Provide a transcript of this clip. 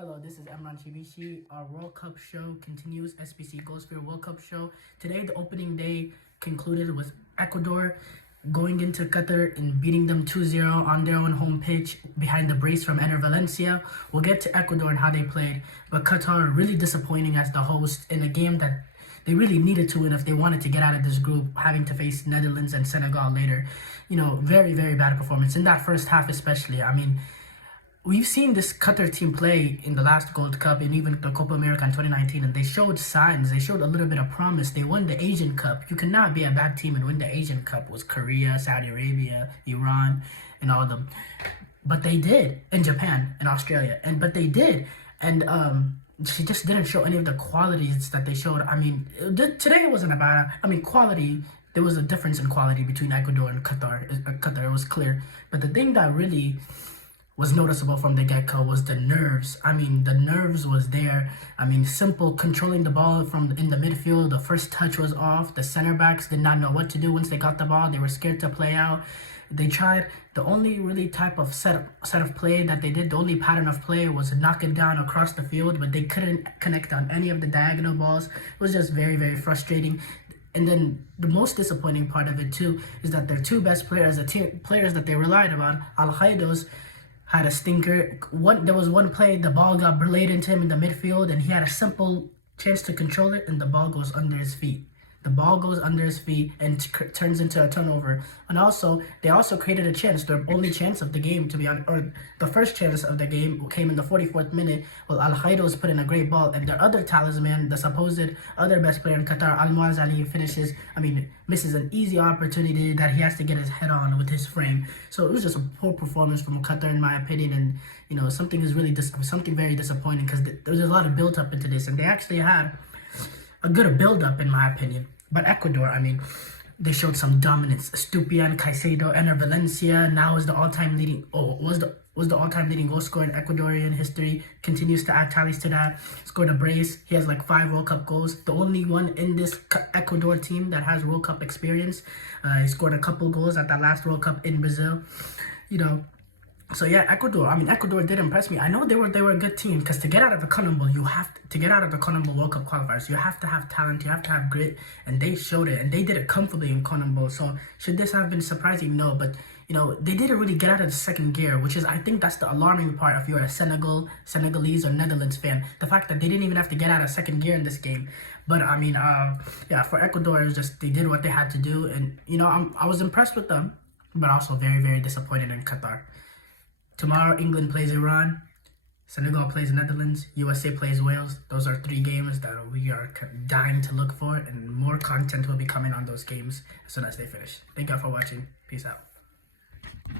Hello, this is Emran Chibishi. Our World Cup show continues, SBC Goals for Your World Cup show. Today, the opening day concluded with Ecuador going into Qatar and beating them 2-0 on their own home pitch behind the brace from Ener Valencia. We'll get to Ecuador and how they played, but Qatar really disappointing as the host in a game that they really needed to win if they wanted to get out of this group, having to face Netherlands and Senegal later. Very, very bad performance in that first half especially. We've seen this Qatar team play in the last Gold Cup and even the Copa America in 2019, and they showed signs. They showed a little bit of promise. They won the Asian Cup. You cannot be a bad team and win the Asian Cup. It was Korea, Saudi Arabia, Iran, and all of them. But they did, in Japan and Australia. But they did. And she just didn't show any of the qualities that they showed. Today it wasn't about, quality. There was a difference in quality between Ecuador and Qatar. It was clear. But the thing that really was noticeable from the get-go was the nerves. The nerves was there. Simple controlling the ball from in the midfield. The first touch was off. The center backs did not know what to do once they got the ball. They were scared to play out. They tried. The only really type of set of play that they did, the only pattern of play was knock it down across the field, but they couldn't connect on any of the diagonal balls. It was just very, very frustrating. And then the most disappointing part of it too is that their two best players, players that they relied on, Al-Haidos, had a stinker. There was one play, the ball got laid into him in the midfield, and he had a simple chance to control it, and the ball goes under his feet. The ball goes under his feet and turns into a turnover. And they also created a chance. Their only chance of the game, or the first chance of the game, came in the 44th minute. Well, Al-Haidos put in a great ball, and their other talisman, the supposed other best player in Qatar, Al-Muaz Ali, misses an easy opportunity that he has to get his head on with his frame. So it was just a poor performance from Qatar, in my opinion. And something very disappointing, because there was a lot of build up into this, and they actually had a good build-up, in my opinion. But Ecuador, they showed some dominance. Stupian, Caicedo, Ener Valencia now is the all-time leading, was the all-time leading goal scorer in Ecuadorian history. Continues to add tallies to that. Scored a brace. He has like 5 World Cup goals. The only one in this Ecuador team that has World Cup experience. He scored a couple goals at that last World Cup in Brazil. So yeah, Ecuador. Ecuador did impress me. I know they were a good team, because to get out of the CONMEBOL World Cup qualifiers, you have to have talent, you have to have grit, and they showed it, and they did it comfortably in CONMEBOL. So should this have been surprising? No, but they didn't really get out of the second gear, which is, I think that's the alarming part if you're a Senegalese or Netherlands fan. The fact that they didn't even have to get out of second gear in this game. But yeah, for Ecuador, it was just they did what they had to do, and I was impressed with them, but also very, very disappointed in Qatar. Tomorrow, England plays Iran, Senegal plays Netherlands, USA plays Wales. Those are 3 games that we are dying to look for, and more content will be coming on those games as soon as they finish. Thank you all for watching. Peace out.